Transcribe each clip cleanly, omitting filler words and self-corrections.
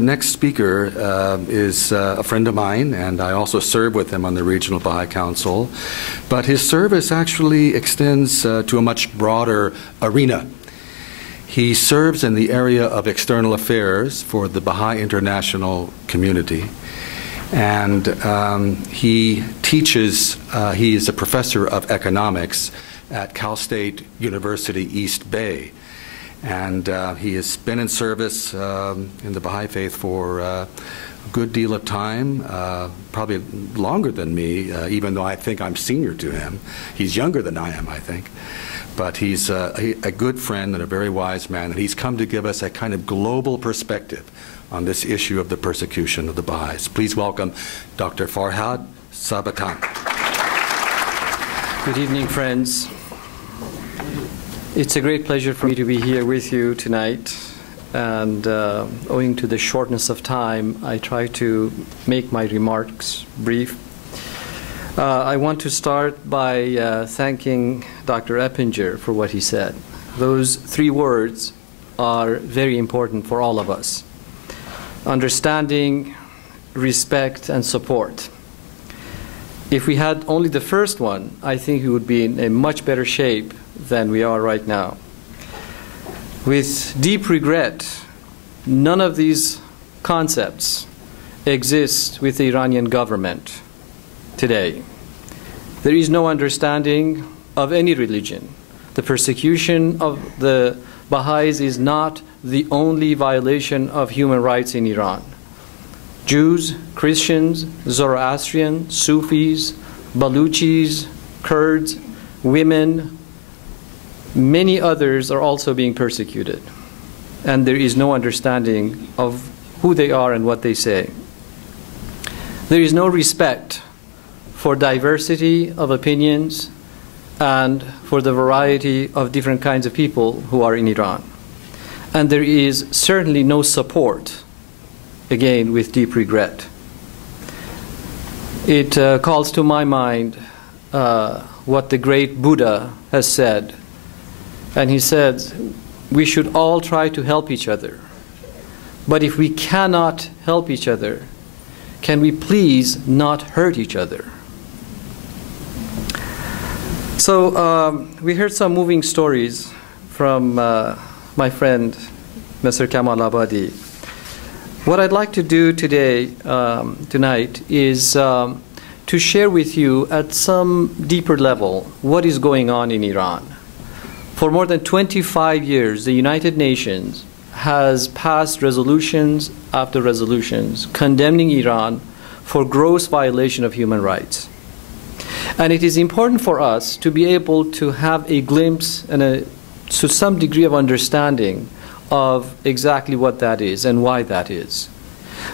next speaker is a friend of mine, and I also serve with him on the Regional Baha'i Council. But his service actually extends to a much broader arena. He serves in the area of external affairs for the Baha'i international community. And he teaches, he is a professor of economics at Cal State University East Bay. And he has been in service in the Baha'i faith for a good deal of time, probably longer than me, even though I think I'm senior to him. He's younger than I am, I think. But he's a good friend and a very wise man, and he's come to give us a kind of global perspective on this issue of the persecution of the Baha'is. Please welcome Dr. Farhad Sabetan. Good evening, friends. It's a great pleasure for me to be here with you tonight, and owing to the shortness of time, I try to make my remarks brief. I want to start by thanking Dr. Eppinger for what he said. Those three words are very important for all of us: understanding, respect, and support. If we had only the first one, I think we would be in a much better shape than we are right now. With deep regret, none of these concepts exist with the Iranian government today. There is no understanding of any religion. The persecution of the Baha'is is not the only violation of human rights in Iran. Jews, Christians, Zoroastrians, Sufis, Baluchis, Kurds, women, many others are also being persecuted. And there is no understanding of who they are and what they say. There is no respect for diversity of opinions and for the variety of different kinds of people who are in Iran. And there is certainly no support, again, with deep regret. It calls to my mind what the great Buddha has said. And he said, we should all try to help each other. But if we cannot help each other, can we please not hurt each other? So we heard some moving stories from my friend, Mr. Kamalabadi. What I'd like to do today, tonight, is to share with you at some deeper level what is going on in Iran. For more than 25 years, the United Nations has passed resolutions after resolutions condemning Iran for gross violation of human rights. And it is important for us to be able to have a glimpse and to some degree of understanding of exactly what that is and why that is.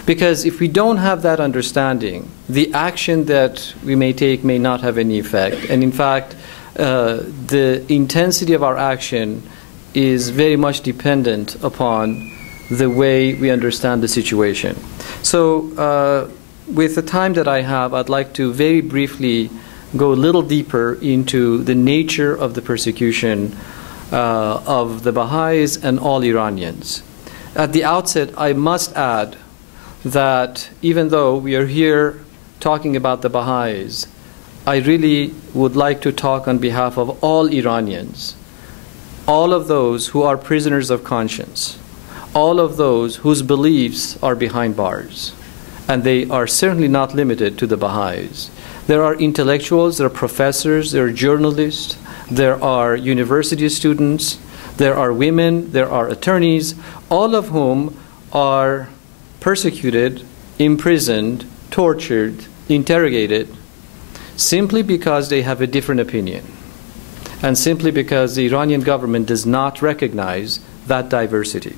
Because if we don't have that understanding, the action that we may take may not have any effect. And in fact, the intensity of our action is very much dependent upon the way we understand the situation. So with the time that I have, I'd like to very briefly go a little deeper into the nature of the persecution of the Baha'is and all Iranians. At the outset, I must add that even though we are here talking about the Baha'is, I really would like to talk on behalf of all Iranians, all of those who are prisoners of conscience, all of those whose beliefs are behind bars. And they are certainly not limited to the Baha'is. There are intellectuals, there are professors, there are journalists, there are university students, there are women, there are attorneys, all of whom are persecuted, imprisoned, tortured, interrogated, simply because they have a different opinion, and simply because the Iranian government does not recognize that diversity.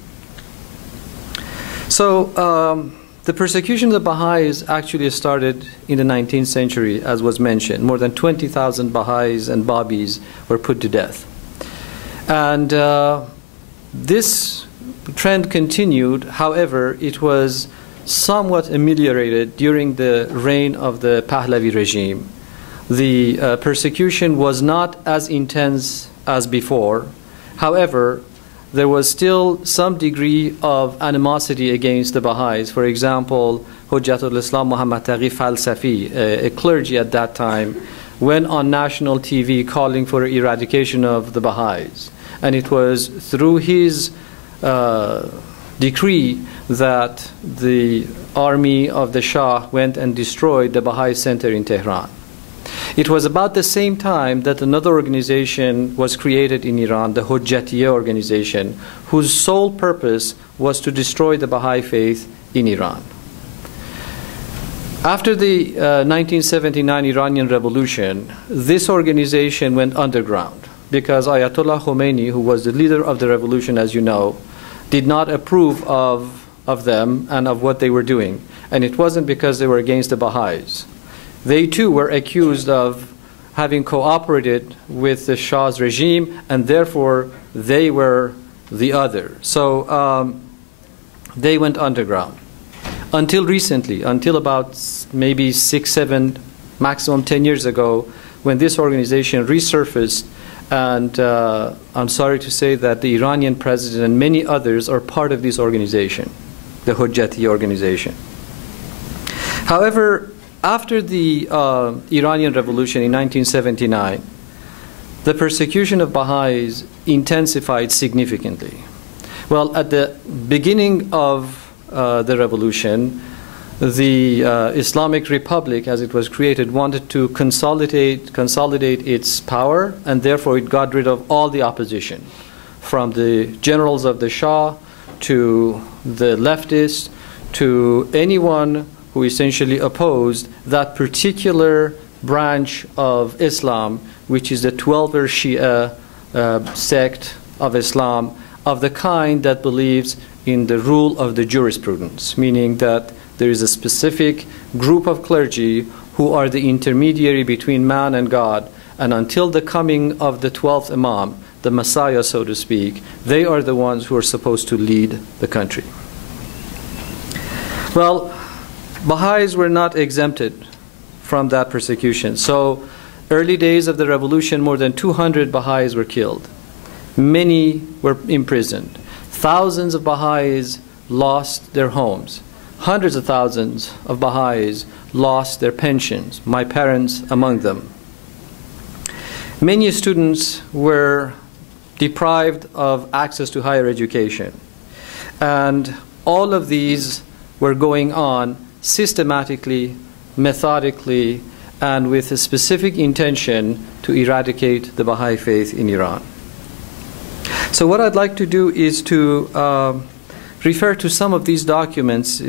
So the persecution of the Baha'is actually started in the 19th century, as was mentioned. More than 20,000 Baha'is and Babis were put to death. And this trend continued. However, it was somewhat ameliorated during the reign of the Pahlavi regime. The persecution was not as intense as before. However, there was still some degree of animosity against the Baha'is. For example, Hujjatul Islam Muhammad Taghi Falsafi, a clergy at that time, went on national TV calling for eradication of the Baha'is. And it was through his decree that the army of the Shah went and destroyed the Baha'i center in Tehran. It was about the same time that another organization was created in Iran, the Hujjatiyya organization, whose sole purpose was to destroy the Baha'i faith in Iran. After the 1979 Iranian Revolution, this organization went underground because Ayatollah Khomeini, who was the leader of the revolution, as you know, did not approve of them and of what they were doing. And it wasn't because they were against the Baha'is. They too were accused of having cooperated with the Shah's regime, and therefore they were the other. So they went underground. Until recently, until about maybe 6, 7, maximum 10 years ago, when this organization resurfaced, and I'm sorry to say that the Iranian president and many others are part of this organization, the Hujjati organization. However, after the Iranian Revolution in 1979, the persecution of Baha'is intensified significantly. Well, at the beginning of the revolution, the Islamic Republic, as it was created, wanted to consolidate its power, and therefore it got rid of all the opposition, from the generals of the Shah to the leftists to anyone who essentially opposed that particular branch of Islam, which is the 12er Shia sect of Islam, of the kind that believes in the rule of the jurisprudence, meaning that there is a specific group of clergy who are the intermediary between man and God, and until the coming of the 12th Imam, the Messiah, so to speak, they are the ones who are supposed to lead the country. Well, Baha'is were not exempted from that persecution. So, early days of the revolution, more than 200 Baha'is were killed. Many were imprisoned. Thousands of Baha'is lost their homes. Hundreds of thousands of Baha'is lost their pensions, my parents among them. Many students were deprived of access to higher education. And all of these were going on systematically, methodically, and with a specific intention to eradicate the Baha'i faith in Iran. So what I'd like to do is to refer to some of these documents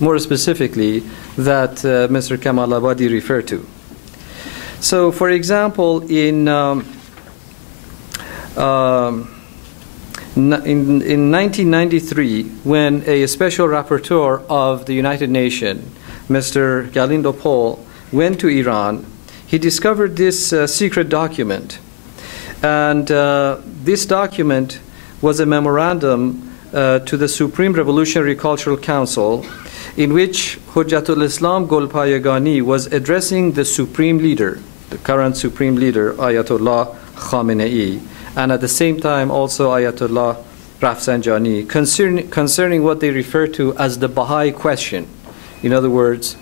more specifically that Mr. Kamalabadi referred to. So, for example, in 1993, when a special rapporteur of the United Nations, Mr. Galindo Paul, went to Iran, he discovered this secret document. And this document was a memorandum to the Supreme Revolutionary Cultural Council, in which Hujjatul Islam Golpayegani was addressing the supreme leader, the current supreme leader, Ayatollah Khamenei, and at the same time also Ayatollah Rafsanjani, concerning what they refer to as the Baha'i question. In other words,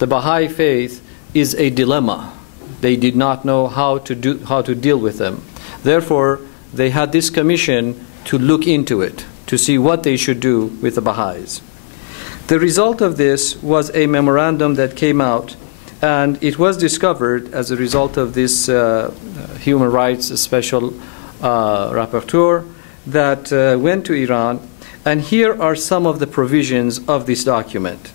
the Baha'i faith is a dilemma. They did not know how to deal with them. Therefore, they had this commission to look into it, to see what they should do with the Baha'is. The result of this was a memorandum that came out, and it was discovered as a result of this human rights special rapporteur that went to Iran, and here are some of the provisions of this document.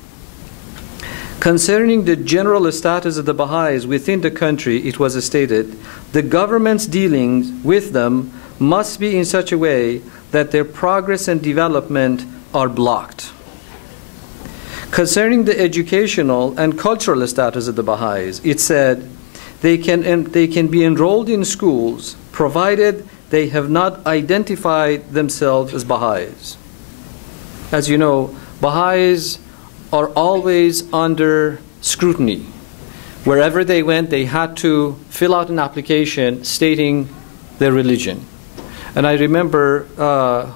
Concerning the general status of the Baha'is within the country, it was stated, the government's dealings with them must be in such a way that their progress and development are blocked. Concerning the educational and cultural status of the Baha'is, it said they can be enrolled in schools provided they have not identified themselves as Baha'is. As you know, Baha'is are always under scrutiny. Wherever they went, they had to fill out an application stating their religion. And I remember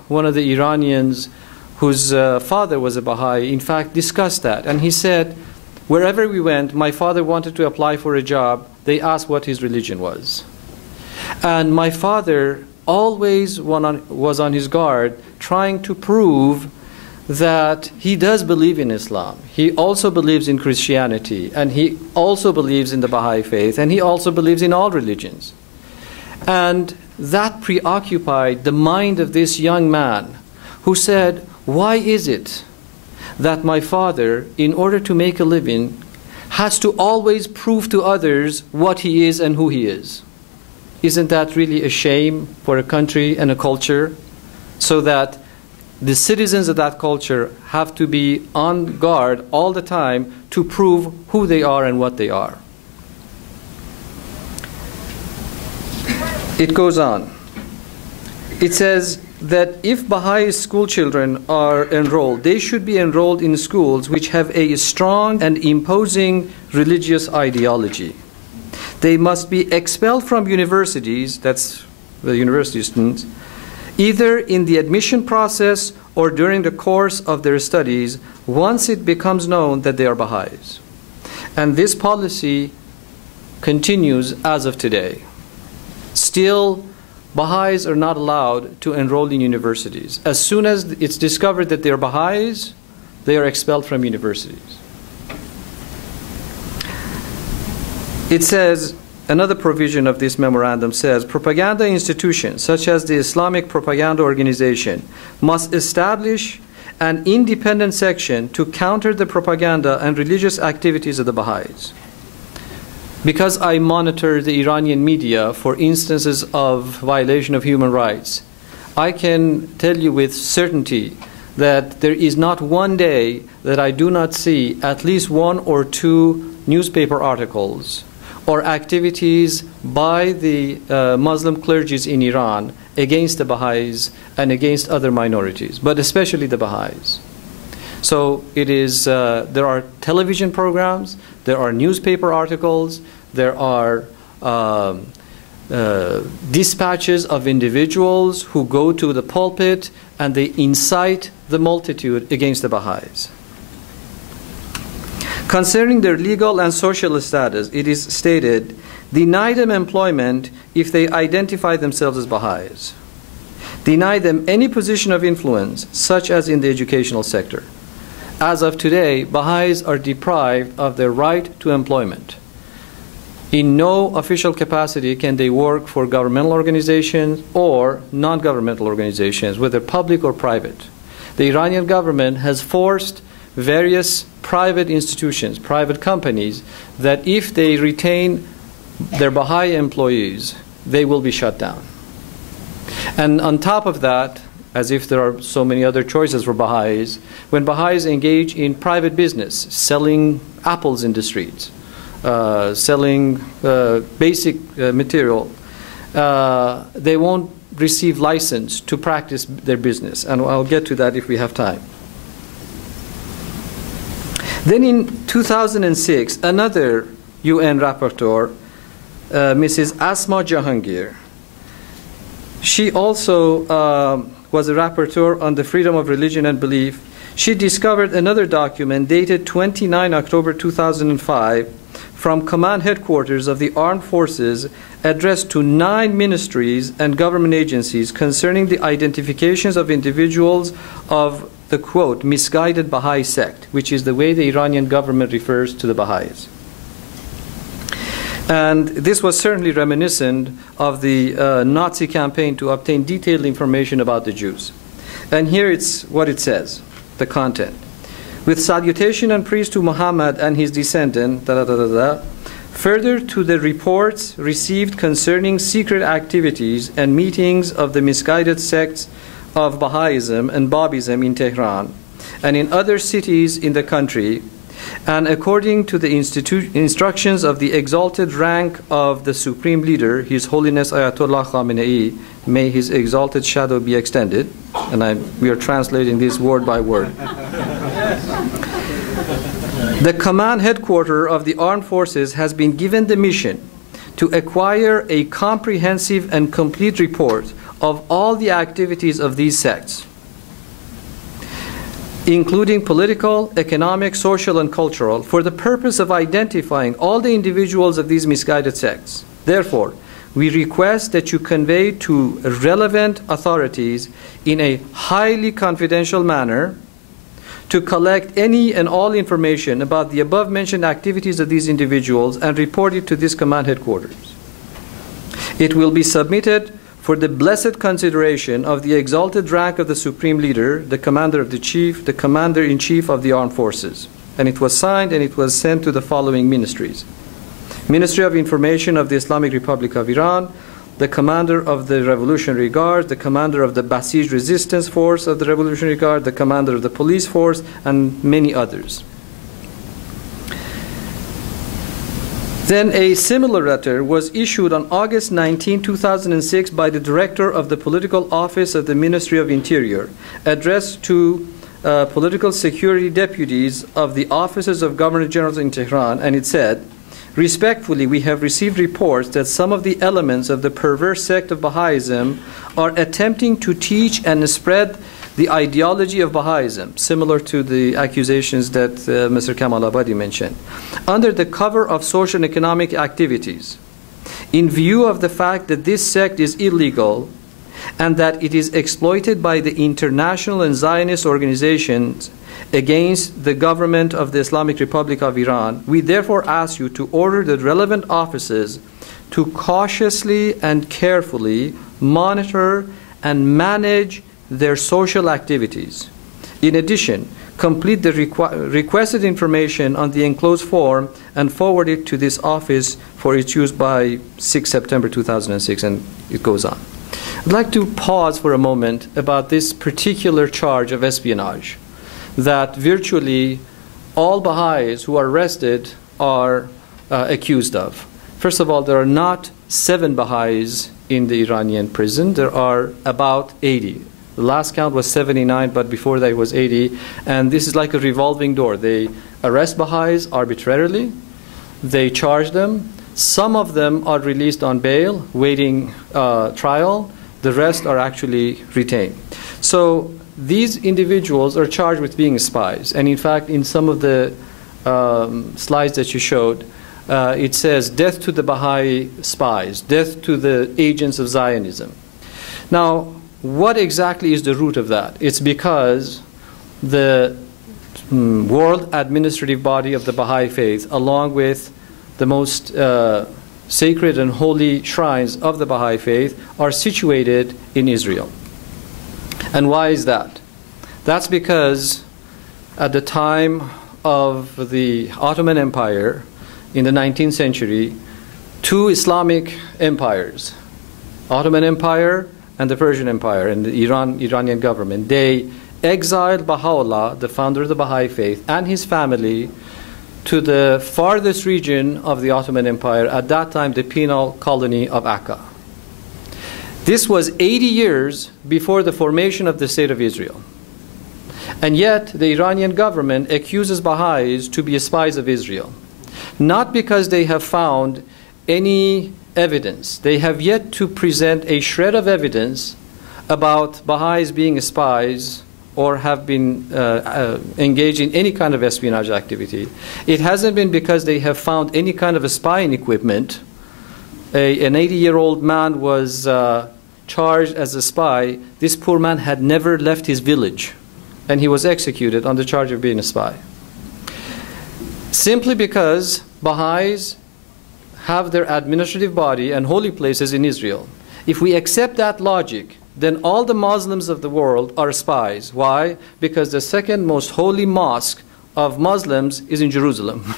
one of the Iranians whose father was a Baha'i, in fact, discussed that. And he said, wherever we went, my father wanted to apply for a job. They asked what his religion was. And my father always was on his guard, trying to prove that he does believe in Islam. He also believes in Christianity, and he also believes in the Baha'i faith, and he also believes in all religions. And that preoccupied the mind of this young man, who said, why is it that my father, in order to make a living, has to always prove to others what he is and who he is? Isn't that really a shame for a country and a culture? So that the citizens of that culture have to be on guard all the time to prove who they are and what they are. It goes on. It says that if Baha'i school children are enrolled, they should be enrolled in schools which have a strong and imposing religious ideology. They must be expelled from universities, that's the university students, either in the admission process or during the course of their studies, once it becomes known that they are Baha'is. And this policy continues as of today. Still, Baha'is are not allowed to enroll in universities. As soon as it's discovered that they are Baha'is, they are expelled from universities. It says, another provision of this memorandum says, propaganda institutions such as the Islamic Propaganda Organization must establish an independent section to counter the propaganda and religious activities of the Baha'is. Because I monitor the Iranian media for instances of violation of human rights, I can tell you with certainty that there is not one day that I do not see at least one or two newspaper articles or activities by the Muslim clergies in Iran against the Baha'is and against other minorities, but especially the Baha'is. So it is, there are television programs, there are newspaper articles, there are dispatches of individuals who go to the pulpit and they incite the multitude against the Baha'is. Concerning their legal and social status, it is stated, deny them employment if they identify themselves as Baha'is. Deny them any position of influence, such as in the educational sector. As of today, Baha'is are deprived of their right to employment. In no official capacity can they work for governmental organizations or non-governmental organizations, whether public or private. The Iranian government has forced various private institutions, private companies, that if they retain their Baha'i employees, they will be shut down. And on top of that, as if there are so many other choices for Baha'is, when Baha'is engage in private business, selling apples in the streets, selling basic material, they won't receive license to practice their business. And I'll get to that if we have time. Then in 2006, another UN rapporteur, Mrs. Asma Jahangir, she also was a rapporteur on the freedom of religion and belief. She discovered another document dated 29 October 2005 from Command Headquarters of the Armed Forces addressed to 9 ministries and government agencies concerning the identifications of individuals of the, quote, misguided Baha'i sect, which is the way the Iranian government refers to the Baha'is. And this was certainly reminiscent of the Nazi campaign to obtain detailed information about the Jews. And here it's what it says, the content. With salutation and praise to Muhammad and his descendant, further to the reports received concerning secret activities and meetings of the misguided sects of Baha'ism and Babism in Tehran and in other cities in the country, and according to the instructions of the exalted rank of the Supreme Leader, His Holiness Ayatollah Khamenei, may his exalted shadow be extended, and we are translating this word by word. The command headquarters of the armed forces has been given the mission to acquire a comprehensive and complete report of all the activities of these sects, including political, economic, social, and cultural, for the purpose of identifying all the individuals of these misguided sects. Therefore, we request that you convey to relevant authorities in a highly confidential manner to collect any and all information about the above-mentioned activities of these individuals and report it to this command headquarters. It will be submitted for the blessed consideration of the exalted rank of the Supreme Leader, the Commander-in-Chief of the Armed Forces. And it was signed and it was sent to the following ministries: Ministry of Information of the Islamic Republic of Iran, the Commander of the Revolutionary Guard, the Commander of the Besieged Resistance Force of the Revolutionary Guard, the Commander of the Police Force, and many others. Then a similar letter was issued on August 19, 2006 by the Director of the Political Office of the Ministry of Interior, addressed to political security deputies of the offices of Governor Generals in Tehran, and it said, "Respectfully, we have received reports that some of the elements of the perverse sect of Baha'ism are attempting to teach and spread the ideology of Baha'ism," similar to the accusations that Mr. Kamalabadi mentioned, "under the cover of social and economic activities. In view of the fact that this sect is illegal and that it is exploited by the international and Zionist organizations against the government of the Islamic Republic of Iran, we therefore ask you to order the relevant offices to cautiously and carefully monitor and manage their social activities. In addition, complete the requested information on the enclosed form and forward it to this office for its use by 6 September 2006, and it goes on. I'd like to pause for a moment about this particular charge of espionage that virtually all Baha'is who are arrested are accused of. First of all, there are not 7 Baha'is in the Iranian prison. There are about 80. The last count was 79, but before that it was 80. And this is like a revolving door. They arrest Baha'is arbitrarily. They charge them. Some of them are released on bail, waiting trial. The rest are actually retained. So these individuals are charged with being spies. And in fact, in some of the slides that you showed, it says, "Death to the Baha'i spies, death to the agents of Zionism." Now, what exactly is the root of that? It's because the world administrative body of the Baha'i faith, along with the most sacred and holy shrines of the Baha'i faith, are situated in Israel. And why is that? That's because at the time of the Ottoman Empire in the 19th century, 2 Islamic empires, Ottoman Empire and the Persian Empire, and the Iranian government, they exiled Baha'u'llah, the founder of the Baha'i faith, and his family to the farthest region of the Ottoman Empire, at that time the penal colony of Akka. This was 80 years before the formation of the State of Israel. And yet the Iranian government accuses Baha'is to be spies of Israel, not because they have found any evidence. They have yet to present a shred of evidence about Baha'is being spies or have been engaged in any kind of espionage activity. It hasn't been because they have found any kind of a spying equipment. An 80-year-old man was charged as a spy. This poor man had never left his village, and he was executed on the charge of being a spy. Simply because Baha'is have their administrative body and holy places in Israel. If we accept that logic, then all the Muslims of the world are spies. Why? Because the second most holy mosque of Muslims is in Jerusalem.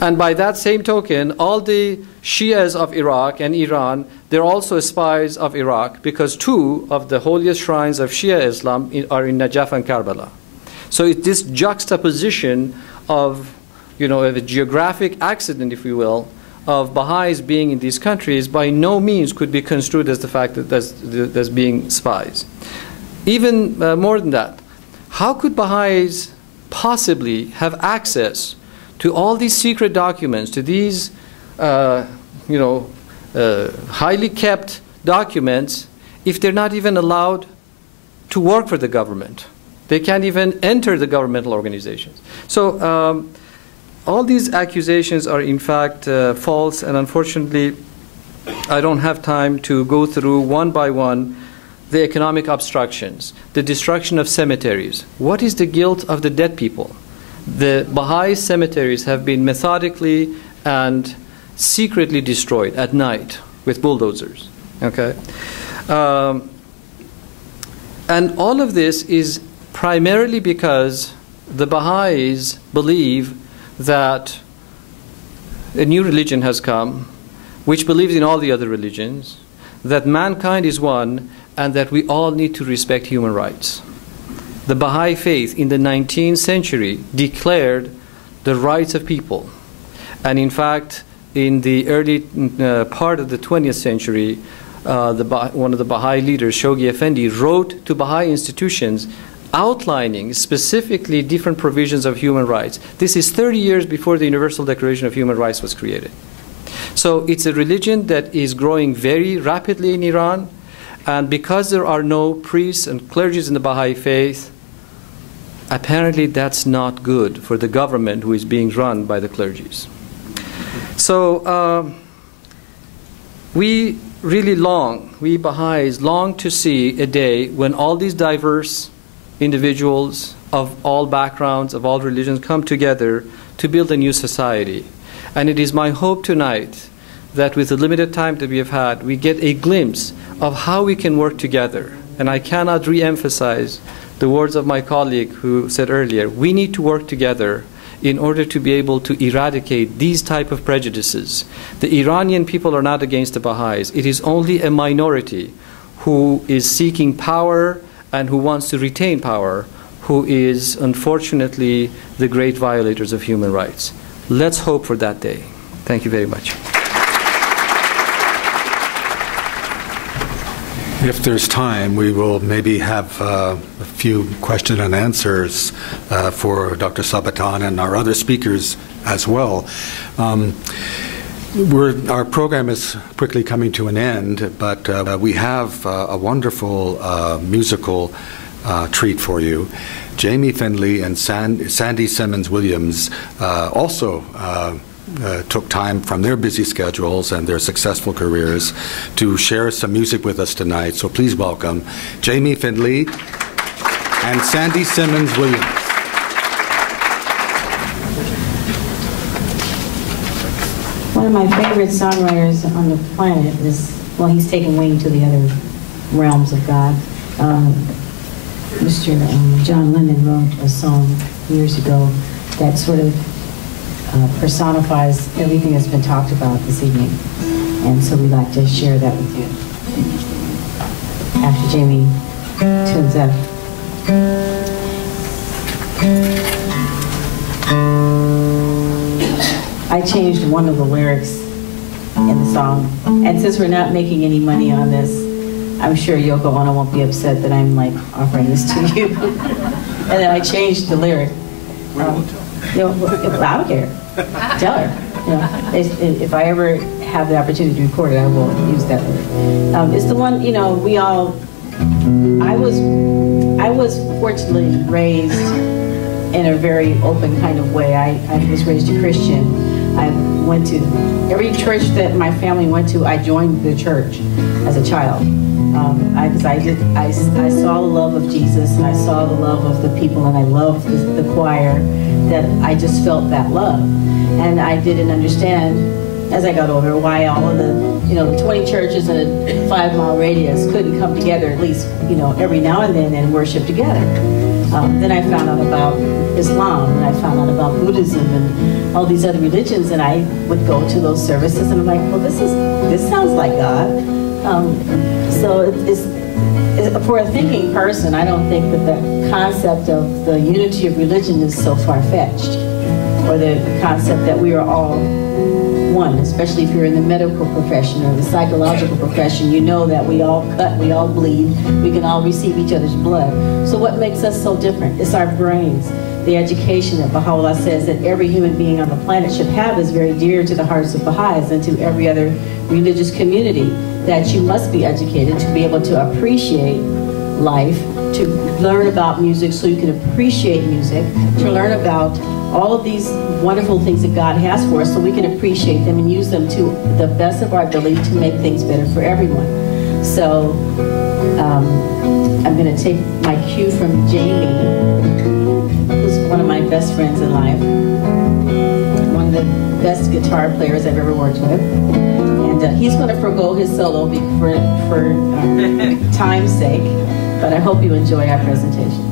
And by that same token, all the Shias of Iraq and Iran, they're also spies of Iraq, because 2 of the holiest shrines of Shia Islam are in Najaf and Karbala. So it's this juxtaposition of, a geographic accident, if you will, of Baha'is being in these countries by no means could be construed as the fact that there's being spies. Even more than that, how could Baha'is possibly have access to all these secret documents, to these highly kept documents if they're not even allowed to work for the government. They can't even enter the governmental organizations. So all these accusations are in fact false, and unfortunately I don't have time to go through one by one the economic obstructions, the destruction of cemeteries. What is the guilt of the dead people? The Baha'i cemeteries have been methodically and secretly destroyed at night with bulldozers. Okay? And all of this is primarily because the Baha'is believe that a new religion has come, which believes in all the other religions, that mankind is one, and that we all need to respect human rights. The Baha'i faith in the 19th century declared the rights of people. And in fact, in the early part of the 20th century, one of the Baha'i leaders, Shoghi Effendi, wrote to Baha'i institutions outlining specifically different provisions of human rights. This is 30 years before the Universal Declaration of Human Rights was created. So it's a religion that is growing very rapidly in Iran, and because there are no priests and clergies in the Baha'i faith, apparently that's not good for the government who is being run by the clergies. So we really long, we Baha'is long to see a day when all these diverse individuals of all backgrounds, of all religions come together to build a new society. And it is my hope tonight that with the limited time that we have had, we get a glimpse of how we can work together. And I cannot re-emphasize the words of my colleague who said earlier, we need to work together in order to be able to eradicate these type of prejudices. The Iranian people are not against the Baha'is. It is only a minority who is seeking power and who wants to retain power, who is unfortunately the great violators of human rights. Let's hope for that day. Thank you very much. If there's time, we will maybe have a few question and answers for Dr. Sabetan and our other speakers as well. Our program is quickly coming to an end, but we have a wonderful musical treat for you. Jamey Findlay and Sandy Simmons-Williams also took time from their busy schedules and their successful careers to share some music with us tonight. So please welcome Jamey Findlay and Sandy Simmons-Williams. One of my favorite songwriters on the planet is, well, he's taken wing to the other realms of God. Mr. John Lennon wrote a song years ago that sort of personifies everything that's been talked about this evening. And so we'd like to share that with you. After Jamey tunes up. I changed one of the lyrics in the song. And since we're not making any money on this, I'm sure Yoko Ono won't be upset that I'm like offering this to you. And then I changed the lyric. I don't care. Tell her. If I ever have the opportunity to record it, I will use that lyric. It's the one, we all. I was fortunately raised in a very open kind of way. I was raised a Christian. I went to every church that my family went to. I joined the church as a child. I saw the love of Jesus, and I saw the love of the people, and I loved the choir. That I just felt that love, and I didn't understand as I got older why all of the the 20 churches in a 5-mile radius couldn't come together at least every now and then and worship together. Then I found out about Islam, and I found out about Buddhism and all these other religions, and I would go to those services, and I'm like, well, this sounds like God. So it's for a thinking person, I don't think that the concept of the unity of religion is so far-fetched, or the concept that we are all one, especially if you're in the medical profession or the psychological profession. You know that we all cut, we all bleed, we can all receive each other's blood. So what makes us so different? It's our brains. the education that Baha'u'llah says that every human being on the planet should have is very dear to the hearts of Baha'is and to every other religious community, that you must be educated to be able to appreciate life, to learn about music so you can appreciate music, to learn about all of these wonderful things that God has for us so we can appreciate them and use them to the best of our ability to make things better for everyone. So I'm going to take my cue from Jamey, who's one of my best friends in life, one of the best guitar players I've ever worked with. And he's going to forego his solo for time's sake, but I hope you enjoy our presentation.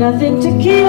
Nothing to keep